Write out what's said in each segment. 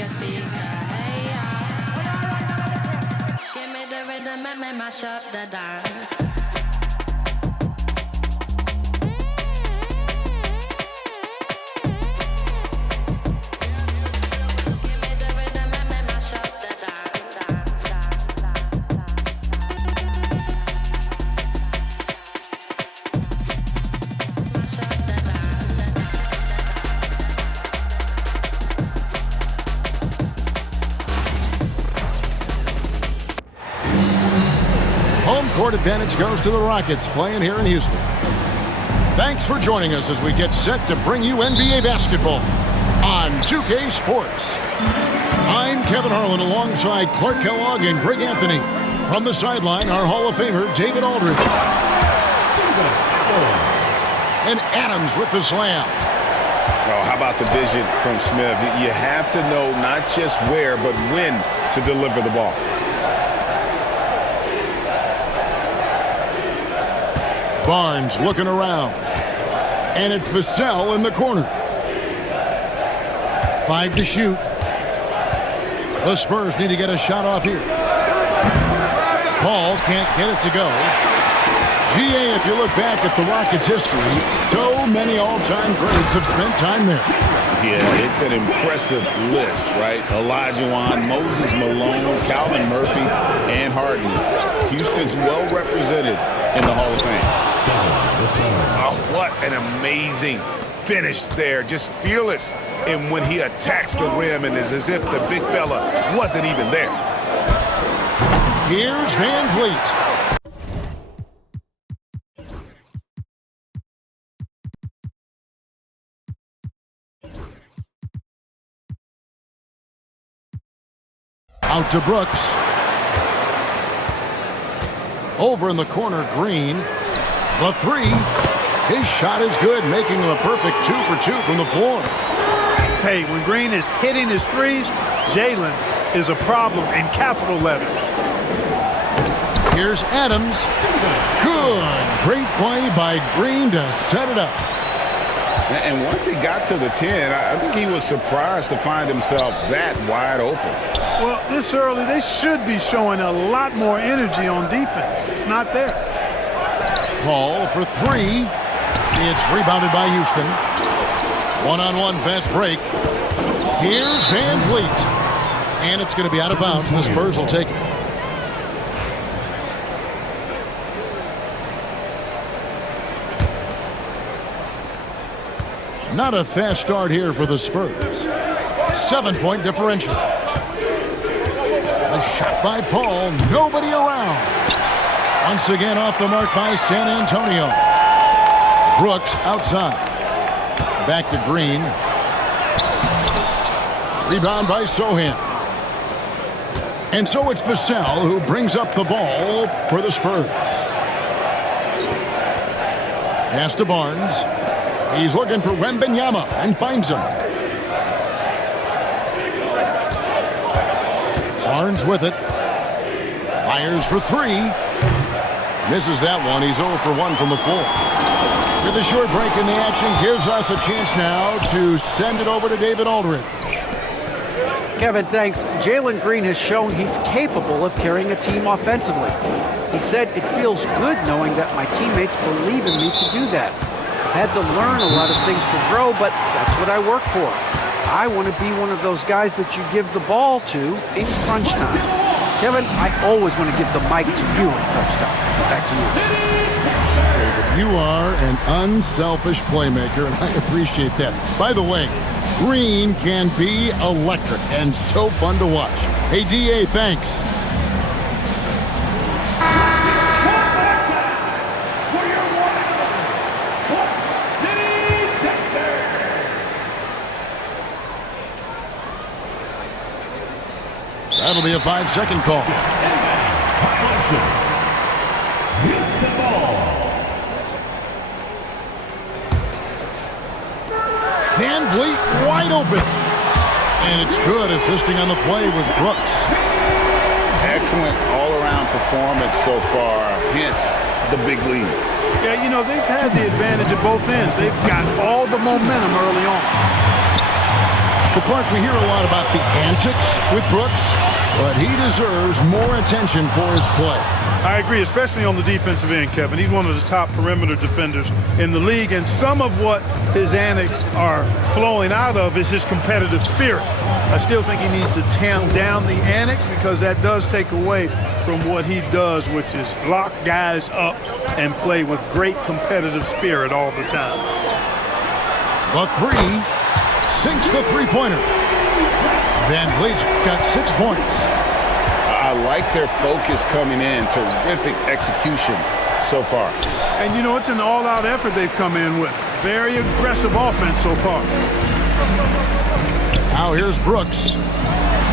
your speaker. Hey, give me the rhythm and make mash up the dance. Home court advantage goes to the Rockets playing here in Houston. Thanks for joining us as we get set to bring you NBA basketball on 2K Sports. I'm Kevin Harlan alongside Clark Kellogg and Greg Anthony. From the sideline, our Hall of Famer, David Aldridge. And Adams with the slam. Oh, how about the vision from Smith? You have to know not just where, but when to deliver the ball. Barnes looking around. And it's Vassell in the corner. 5 to shoot. The Spurs need to get a shot off here. Paul can't get it to go. GA, if you look back at the Rockets' history, so many all-time greats have spent time there. Yeah, it's an impressive list, right? Olajuwon, Moses Malone, Calvin Murphy, and Harden. Houston's well represented in the Hall of Fame. Oh, what an amazing finish there. Just fearless. And when he attacks the rim, and it's as if the big fella wasn't even there. Here's Van Vliet. Out to Brooks. Over in the corner, Green. The three. His shot is good, making him a perfect 2 for 2 from the floor. Hey, when Green is hitting his threes, Jalen is a problem in capital letters. Here's Adams. Good. Great play by Green to set it up. And once he got to the 10, I think he was surprised to find himself that wide open. Well, this early, they should be showing a lot more energy on defense. It's not there. Paul for 3. It's rebounded by Houston. One-on-one fast break. Here's Van Vliet. And it's going to be out of bounds. The Spurs will take it. Not a fast start here for the Spurs. 7-point differential. A shot by Paul. Nobody around. Once again off the mark by San Antonio. Brooks outside. Back to Green. Rebound by Sohan. And so it's Vassell who brings up the ball for the Spurs. Pass to Barnes. He's looking for Wembanyama and finds him. Barnes with it. Fires for 3. Misses that one. He's 0 for 1 from the floor. With a short break in the action, gives us a chance now to send it over to David Aldridge. Kevin, thanks. Jalen Green has shown he's capable of carrying a team offensively. He said, "It feels good knowing that my teammates believe in me to do that. I've had to learn a lot of things to grow, but that's what I work for. I want to be one of those guys that you give the ball to in crunch time." Kevin, I always want to give the mic to you in crunch time. Back to you. David, you are an unselfish playmaker, and I appreciate that. By the way, Green can be electric and so fun to watch. Hey, DA, thanks. That'll be a 5-second call. Van Vliet wide open. And it's good. Assisting on the play was Brooks. Excellent all-around performance so far, hence the big lead. Yeah, you know, they've had the advantage at both ends. They've got all the momentum early on. But Clark, we hear a lot about the antics with Brooks, but he deserves more attention for his play. I agree, especially on the defensive end, Kevin. He's one of the top perimeter defenders in the league, and some of what his antics are flowing out of is his competitive spirit. I still think he needs to tamp down the antics because that does take away from what he does, which is lock guys up and play with great competitive spirit all the time. The three sinks the three-pointer. Van Vliet's got 6 points. I like their focus coming in. Terrific execution so far. And, you know, it's an all-out effort they've come in with. Very aggressive offense so far. Now here's Brooks.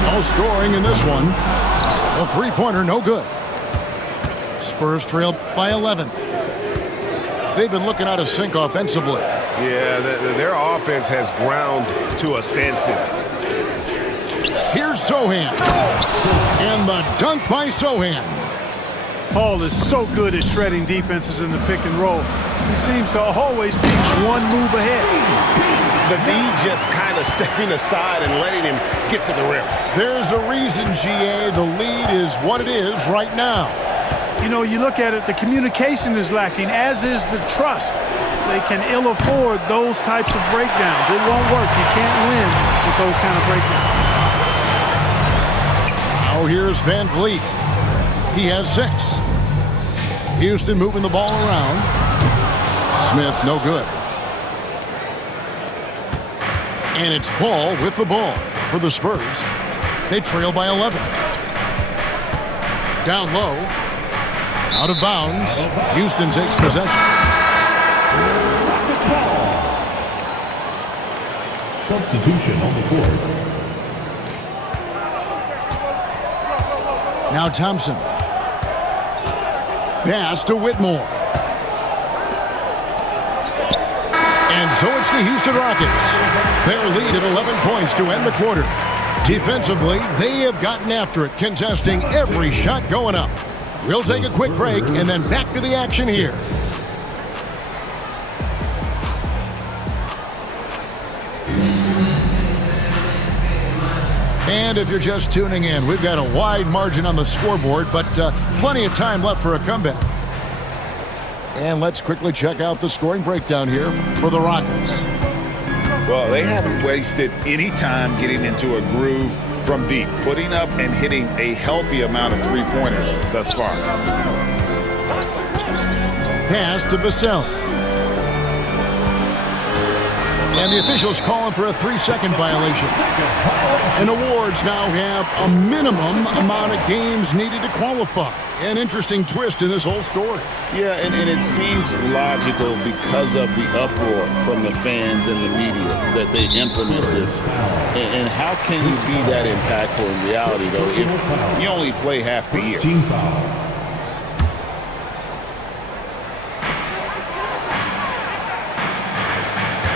No scoring in this one. The three-pointer, no good. Spurs trail by 11. They've been looking out of sync offensively. Yeah, their offense has ground to a standstill. Here's Sohan. And the dunk by Sohan. Paul is so good at shredding defenses in the pick and roll. He seems to always be one move ahead. The D just kind of stepping aside and letting him get to the rim. There's a reason, GA, the lead is what it is right now. You know, you look at it, the communication is lacking, as is the trust. They can ill afford those types of breakdowns. It won't work. You can't win with those kind of breakdowns. Now here's Van Vliet. He has 6. Houston moving the ball around. Smith, no good. And it's Paul with the ball for the Spurs. They trail by 11. Down low. Out of bounds. Houston takes possession. Substitution on the court. Now Thompson. Pass to Whitmore. And so it's the Houston Rockets. Their lead at 11 points to end the quarter. Defensively, they have gotten after it, contesting every shot going up. We'll take a quick break and then back to the action here. And if you're just tuning in, we've got a wide margin on the scoreboard, but plenty of time left for a comeback. And let's quickly check out the scoring breakdown here for the Rockets. Well, they haven't wasted any time getting into a groove from deep, putting up and hitting a healthy amount of three-pointers thus far. Pass to Vassell. And the officials calling for a 3-second violation. And awards now have a minimum amount of games needed to qualify. An interesting twist in this whole story. Yeah, and it seems logical because of the uproar from the fans and the media that they implement this. And how can you be that impactful in reality, though, if you only play half the year? Team foul.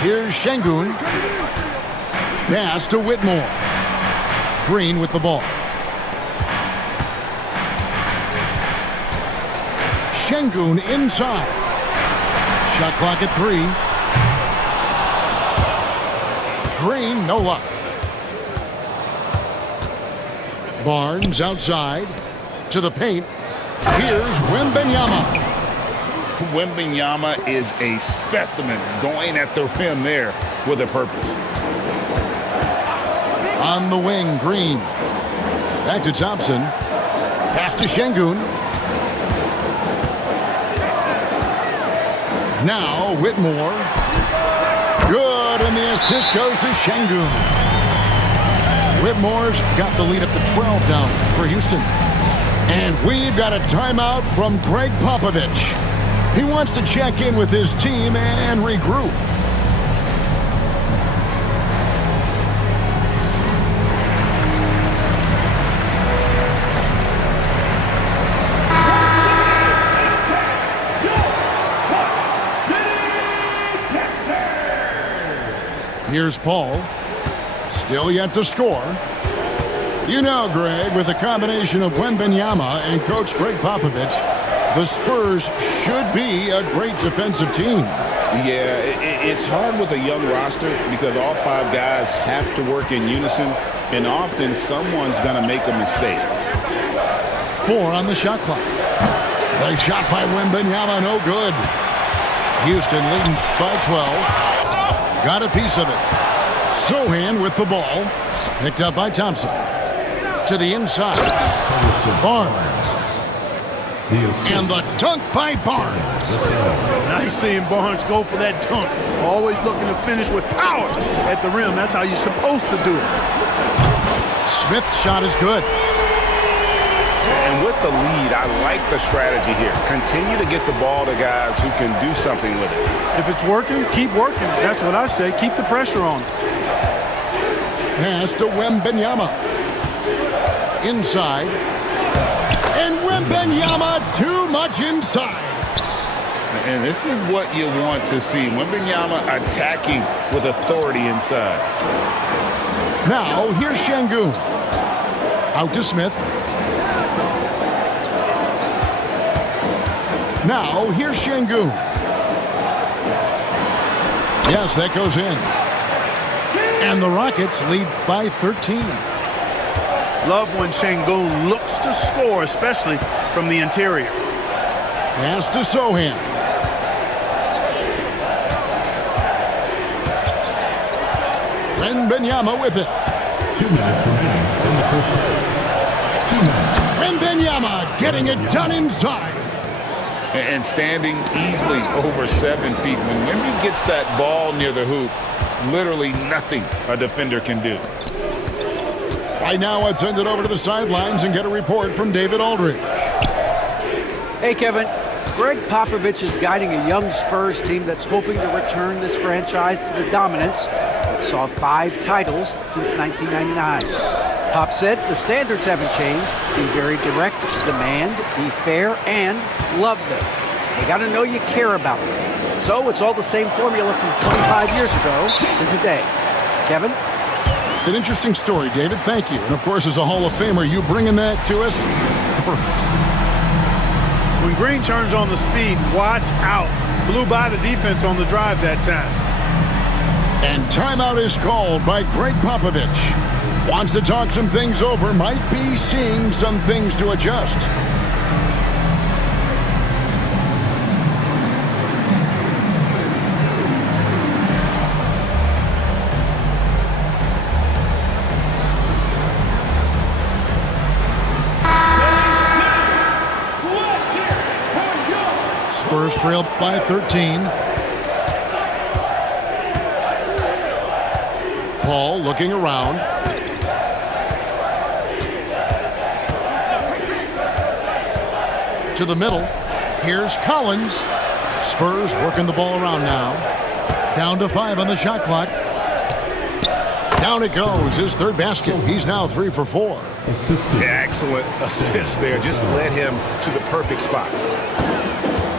Here's Şengün. Pass to Whitmore. Green with the ball. Şengün inside. Shot clock at 3. Green, no luck. Barnes outside to the paint. Here's Wembanyama. Wembanyama is a specimen going at the rim there with a purpose. On the wing, Green. Back to Thompson. Pass to Şengün. Now Whitmore. Good, and the assist goes to Şengün. Whitmore's got the lead up to 12 now for Houston. And we've got a timeout from Greg Popovich. He wants to check in with his team and regroup. Here's Paul. Still yet to score. You know, Greg, with the combination of Wembanyama and Coach Greg Popovich, the Spurs should be a great defensive team. Yeah, it's hard with a young roster because all 5 guys have to work in unison, and often someone's going to make a mistake. 4 on the shot clock. Nice shot by Wembanyama, no good. Houston leading by 12. Got a piece of it. Sohan with the ball. Picked up by Thompson. To the inside. Barnes. And the dunk by Barnes. Nice seeing Barnes go for that dunk. Always looking to finish with power at the rim. That's how you're supposed to do it. Smith's shot is good. And with the lead, I like the strategy here. Continue to get the ball to guys who can do something with it. If it's working, keep working. That's what I say. Keep the pressure on. Pass to Wembanyama. Inside. And Wembanyama too much inside. And this is what you want to see. Wembanyama attacking with authority inside. Now, here's Şengün. Out to Smith. Now, here's Şengün. Yes, that goes in. And the Rockets lead by 13. Love when Şengün looks to score, especially from the interior. Pass to Sohan. Wembanyama with it. 2 minutes remaining in the first half. 2 minutes. Wembanyama getting it done inside. And standing easily over 7 feet. When Wemby gets that ball near the hoop, literally nothing a defender can do. Right now, let's send it over to the sidelines and get a report from David Aldridge. Hey, Kevin. Greg Popovich is guiding a young Spurs team that's hoping to return this franchise to the dominance that saw 5 titles since 1999. Pop said the standards haven't changed. Be very direct, demand, be fair, and love them. You got to know you care about them. So it's all the same formula from 25 years ago to today. Kevin? It's an interesting story, David. Thank you. And, of course, as a Hall of Famer, you bringing that to us? Perfect. When Green turns on the speed, watch out. Blew by the defense on the drive that time. And timeout is called by Greg Popovich. Wants to talk some things over, might be seeing some things to adjust. Spurs trailed by 13. Paul looking around. To the middle. Here's Collins. Spurs working the ball around now. Down to 5 on the shot clock. Down it goes. His 3rd basket. He's now 3 for 4. Excellent assist there. Just led him to the perfect spot.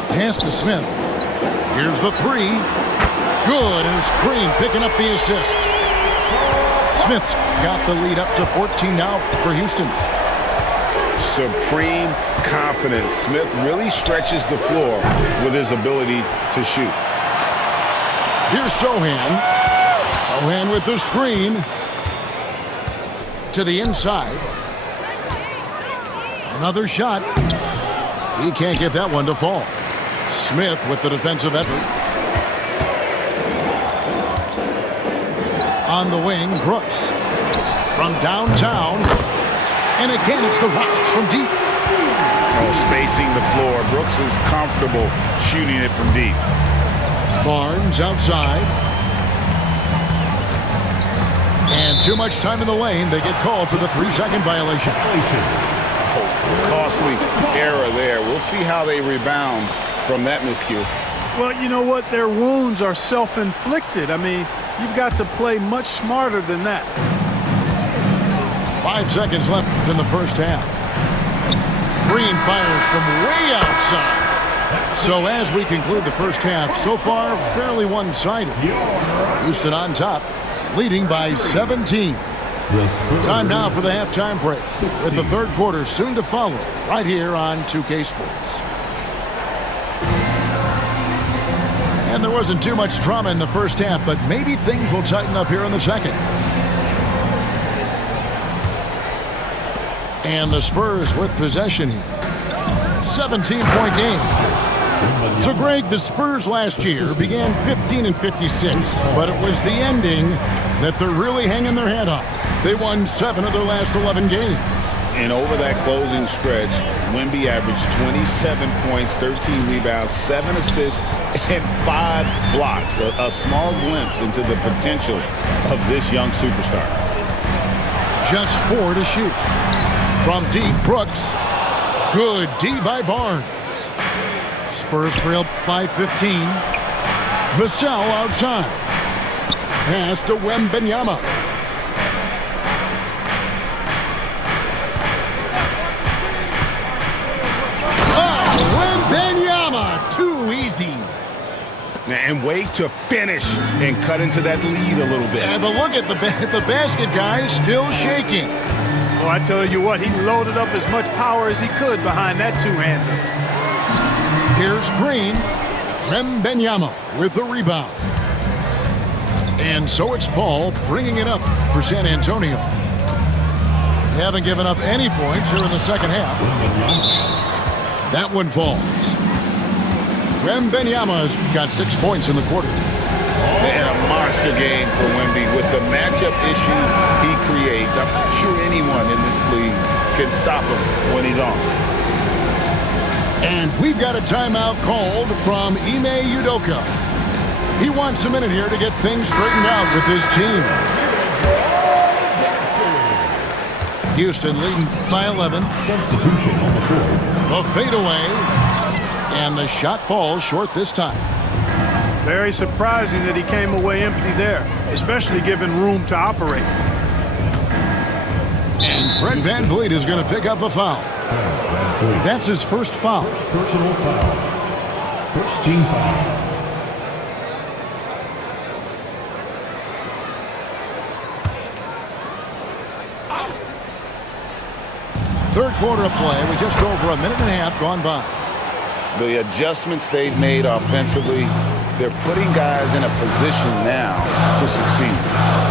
Pass to Smith. Here's the 3. Good, and it's Green picking up the assist. Smith's got the lead up to 14 now for Houston. Supreme confidence. Smith really stretches the floor with his ability to shoot. Here's Sohan. Sohan with the screen. To the inside. Another shot. He can't get that one to fall. Smith with the defensive effort. On the wing, Brooks. From downtown. And again, it's the Rockets from deep. Oh, spacing the floor. Brooks is comfortable shooting it from deep. Barnes outside. And too much time in the lane. They get called for the 3-second violation. Costly error there. We'll see how they rebound from that miscue. Well, you know what? Their wounds are self-inflicted. I mean, you've got to play much smarter than that. 5 seconds left in the first half. Green fires from way outside. So as we conclude the first half, so far fairly one-sided. Houston on top, leading by 17. Time now for the halftime break, with the 3rd quarter soon to follow, right here on 2K Sports. And there wasn't too much drama in the first half, but maybe things will tighten up here in the second. And the Spurs with possession here. 17-point game. So, Greg, the Spurs last year began 15 and 56, but it was the ending that they're really hanging their head on. They won 7 of their last 11 games. And over that closing stretch, Wemby averaged 27 points, 13 rebounds, 7 assists, and 5 blocks. A small glimpse into the potential of this young superstar. Just 4 to shoot. From deep, Brooks. Good D by Barnes. Spurs trail by 15. Vassell outside. Pass to Wembanyama. Wembanyama, too easy. And wait to finish and cut into that lead a little bit. Yeah, but look at the basket guy still shaking. Well, I tell you what, he loaded up as much power as he could behind that two-hander. Here's Green. Wembanyama with the rebound. And so it's Paul bringing it up for San Antonio. They haven't given up any points here in the second half. That one falls. Wembanyama's got 6 points in the quarter. And a monster game for Wemby with the matchup issues he creates. I'm not sure anyone in this league can stop him when he's on. And we've got a timeout called from Ime Udoka. He wants a minute here to get things straightened out with his team. Houston leading by 11. Substitution on the court. The fadeaway. And the shot falls short this time. Very surprising that he came away empty there, especially given room to operate. And Fred VanVleet is going to pick up a foul. That's his first foul. First personal foul. First team foul. Third quarter of play with just over a minute and a half gone by. The adjustments they've made offensively, they're putting guys in a position now to succeed.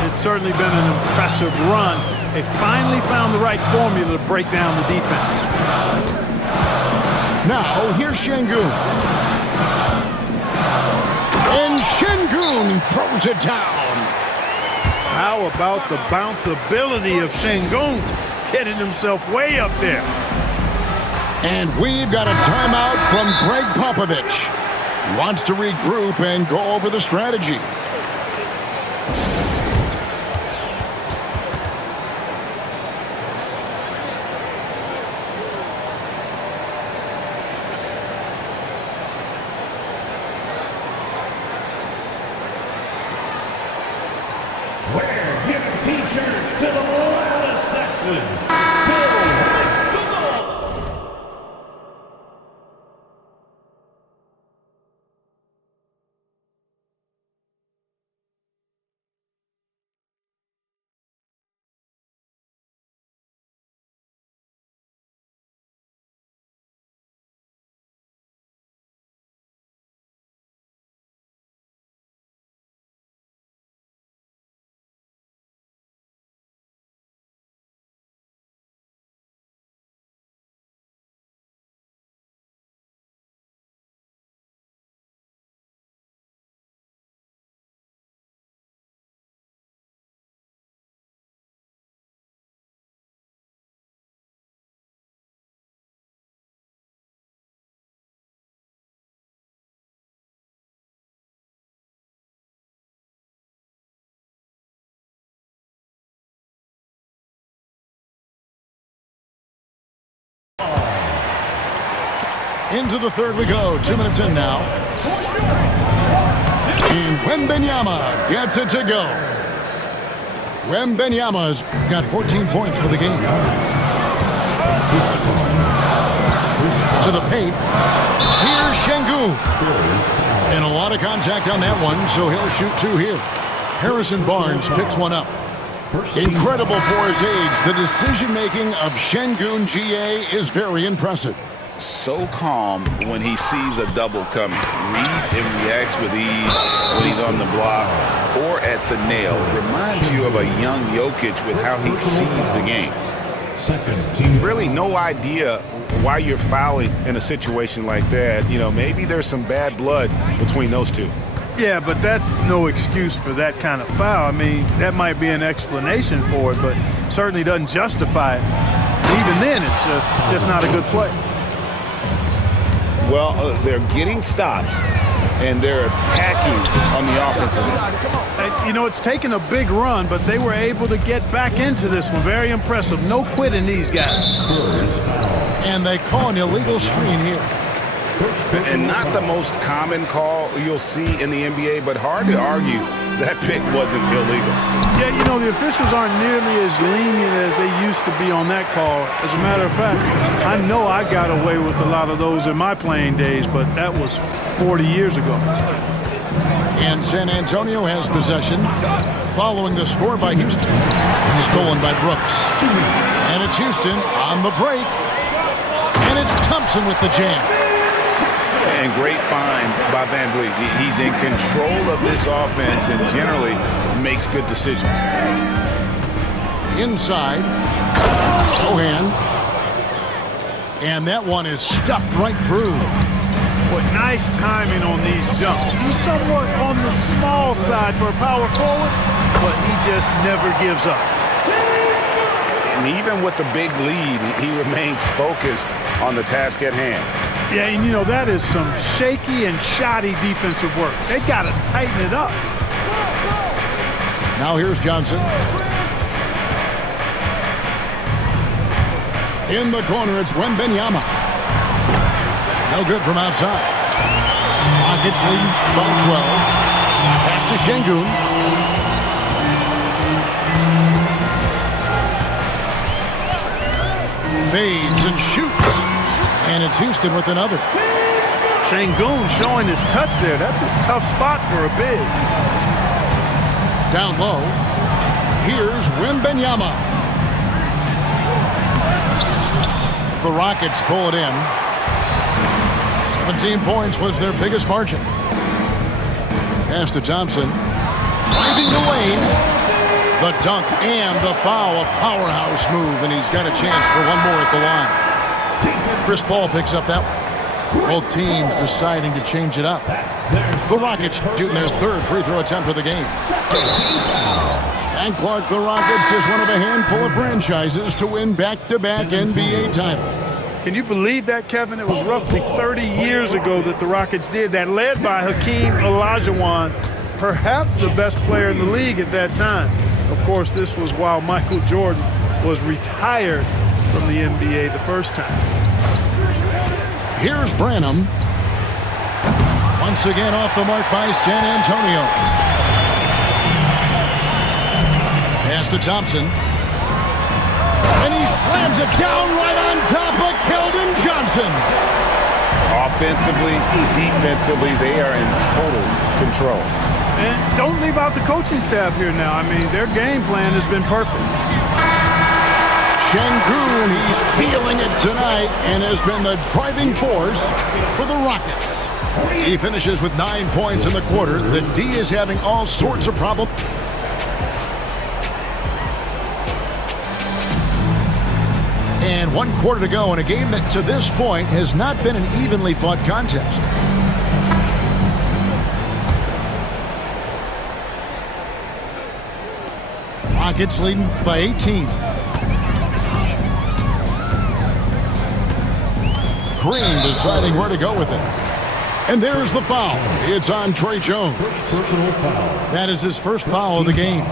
It's certainly been an impressive run. They finally found the right formula to break down the defense. Now, here's Şengün. And Şengün throws it down. How about the bounceability of Şengün, getting himself way up there. And we've got a timeout from Greg Popovich. He wants to regroup and go over the strategy. We're giving t-shirts to the loudest section. Into the third we go. 2 minutes in now. And Wembanyama gets it to go. Wembanyama's got 14 points for the game. To the paint. Here's Şengün. And a lot of contact on that one, so he'll shoot 2 here. Harrison Barnes picks one up. Incredible for his age. The decision-making of Şengün GA is very impressive. so calm when he sees a double coming. Reads and reacts with ease when he's on the block or at the nail. Reminds you of a young Jokic with how he sees the game. Second team. Really no idea why you're fouling in a situation like that. You know, maybe there's some bad blood between those two. Yeah, but that's no excuse for that kind of foul. I mean, that might be an explanation for it, but certainly doesn't justify it. Even then, it's just not a good play. Well, they're getting stops, and they're attacking on the offensive end. You know, it's taken a big run, but they were able to get back into this one. Very impressive. No quitting these guys. And they call an illegal screen here. And not the most common call you'll see in the NBA, but hard to argue that pick wasn't illegal. Yeah, you know, the officials aren't nearly as lenient as they used to be on that call. As a matter of fact, I know I got away with a lot of those in my playing days, but that was 40 years ago. And San Antonio has possession following the score by Houston. Stolen by Brooks. And it's Houston on the break. And it's Thompson with the jam. And great find by Van Vliet. He's in control of this offense and generally makes good decisions. Inside. Sohan. And that one is stuffed right through. What nice timing on these jumps. He's somewhat on the small side for a power forward, but he just never gives up. And even with the big lead, he remains focused on the task at hand. Yeah, and you know, that is some shaky and shoddy defensive work. They got to tighten it up. Now here's Johnson. In the corner, it's Wembanyama. No good from outside. Rockets leading by 12. Pass to Şengün. Fades and shoots. And it's Houston with another. Şengün showing his touch there. That's a tough spot for a big. Down low. Here's Wembanyama. The Rockets pull it in. 17 points was their biggest margin. Pass to Thompson. Driving the lane. The dunk and the foul. A powerhouse move, and he's got a chance for one more at the line. Chris Paul picks up that one. Both teams deciding to change it up. The Rockets shooting their third free throw attempt of the game. And Clark, the Rockets, just one of a handful of franchises to win back-to-back NBA titles. Can you believe that, Kevin? It was roughly 30 years ago that the Rockets did that, led by Hakeem Olajuwon, perhaps the best player in the league at that time. Of course, this was while Michael Jordan was retired from the NBA the first time. Here's Branham. Once again off the mark by San Antonio. Pass to Thompson. And he slams it down right on top of Keldon Johnson. Offensively, defensively, they are in total control. And don't leave out the coaching staff here now. I mean, their game plan has been perfect. Şengün, he's feeling it tonight and has been the driving force for the Rockets. He finishes with 9 points in the quarter. The D is having all sorts of problems. And 1 quarter to go in a game that to this point has not been an evenly fought contest. Rockets leading by 18. Green deciding where to go with it. And there's the foul. It's on Tre Jones. Personal foul. That is his first foul of the game.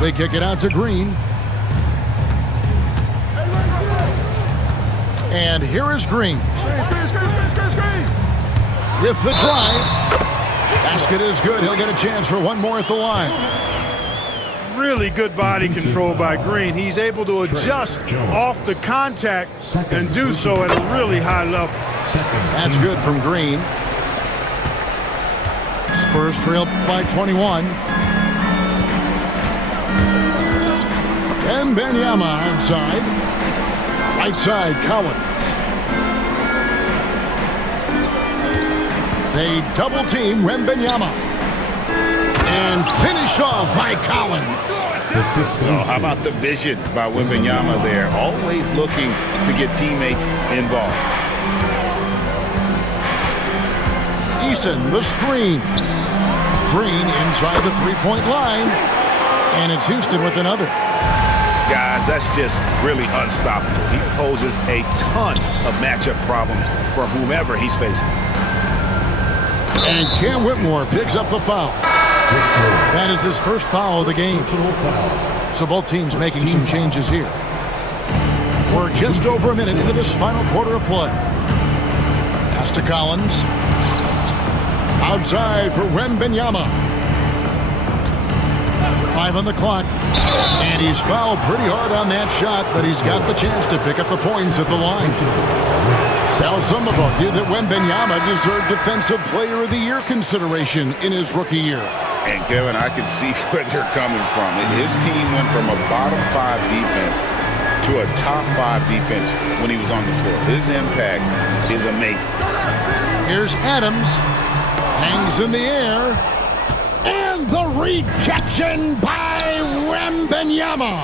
They kick it out to Green. And here is Green. With the drive. Basket is good. He'll get a chance for one more at the line. Really good body control by Green. He's able to adjust off the contact and do so at a really high level. That's good from Green. Spurs trail by 21. And Wembanyama outside. Right side, Collins. They double team Wembanyama. And finish off by Collins. Oh, how about the vision by Wembanyama there? Always looking to get teammates involved. Eason, the screen. Green inside the three-point line. And it's Houston with another. Guys, that's just really unstoppable. He poses a ton of matchup problems for whomever he's facing. And Cam Whitmore picks up the foul. That is his first foul of the game. So both teams making some changes here. We're just over a minute into this final quarter of play. Pass to Collins. Outside for Wembanyama. 5 on the clock. And he's fouled pretty hard on that shot, but he's got the chance to pick up the points at the line. Now some have argued that Wembanyama deserved Defensive Player of the Year consideration in his rookie year. And Kevin, I can see where they're coming from. His team went from a bottom 5 defense to a top 5 defense when he was on the floor. His impact is amazing. Here's Adams. Hangs in the air. And the rejection by Wembanyama.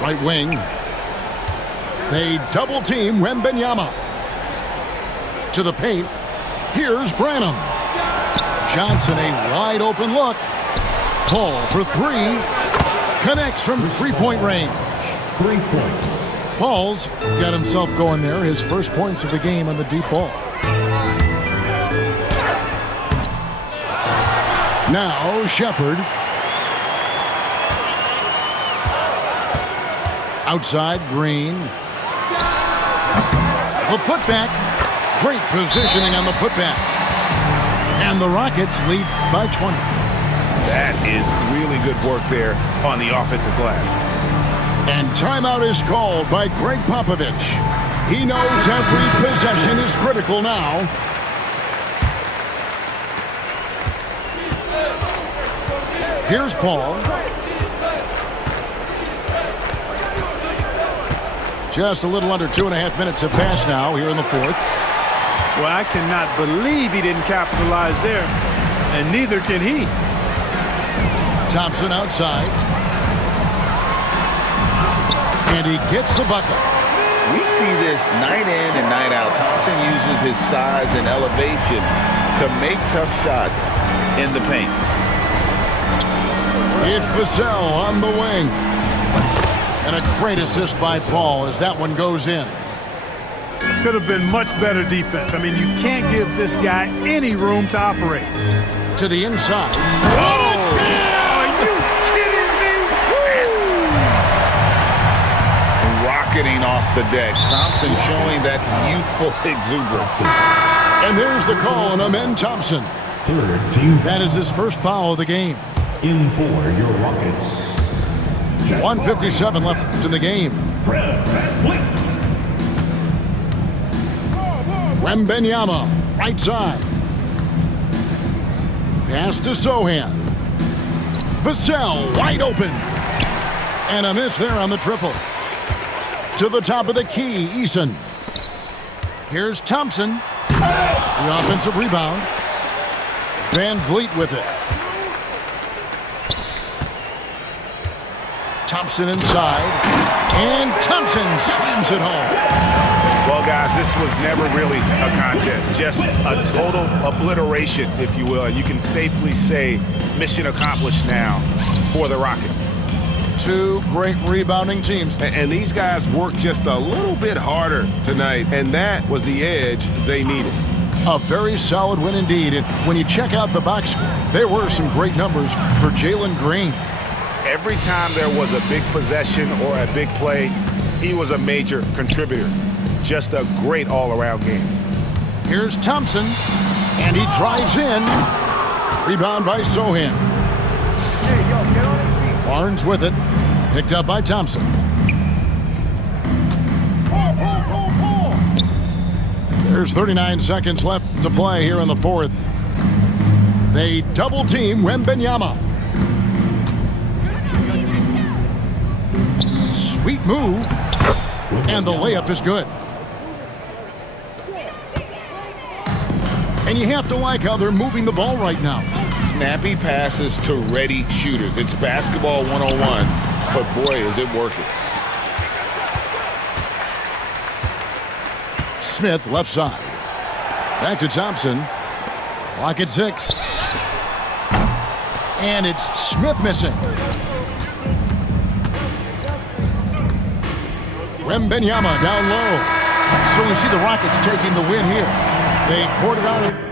Right wing. They double team Wembanyama. To the paint. Here's Branham. Johnson, a wide open look. Paul for 3. Connects from three-point range. 3 points. Paul's got himself going there. His first points of the game on the deep ball. Now Shepard. Outside, Green. The putback. Great positioning on the putback. And the Rockets lead by 20. That is really good work there on the offensive glass. And timeout is called by Greg Popovich. He knows every possession is critical now. Here's Paul. Just a little under 2.5 minutes have passed now here in the fourth. Well, I cannot believe he didn't capitalize there, and neither can he. Thompson outside. And he gets the bucket. We see this night in and night out. Thompson uses his size and elevation to make tough shots in the paint. It's Vassell on the wing. And a great assist by Paul as that one goes in. Could have been much better defense. I mean, you can't give this guy any room to operate. To the inside. Are you kidding me? Rocketing off the deck. Thompson showing that youthful exuberance. And there's the call on Amen Thompson. Third team. That is his first foul of the game. In for your Rockets. 1:57 left in the game. Fred VanVleet. Wembanyama, right side. Pass to Sohan. Vassell, wide open. And a miss there on the triple. To the top of the key, Eason. Here's Thompson. The offensive rebound. VanVleet with it. Thompson inside. And Thompson slams it home. Well, guys, this was never really a contest. Just a total obliteration, if you will. And you can safely say mission accomplished now for the Rockets. Two great rebounding teams. And these guys worked just a little bit harder tonight, and that was the edge they needed. A very solid win indeed. And when you check out the box score, there were some great numbers for Jalen Green. Every time there was a big possession or a big play, he was a major contributor. Just a great all-around game. Here's Thompson, and he drives in. Rebound by Sohan. Barnes with it. Picked up by Thompson. There's 39 seconds left to play here in the fourth. They double team Wembanyama. Sweet move. And the layup is good. And you have to like how they're moving the ball right now. Snappy passes to ready shooters. It's basketball 101, but boy, is it working. Smith left side. Back to Thompson. Clock at 6. And it's Smith missing. Wembanyama down low. So we see the Rockets taking the win here. They poured it on.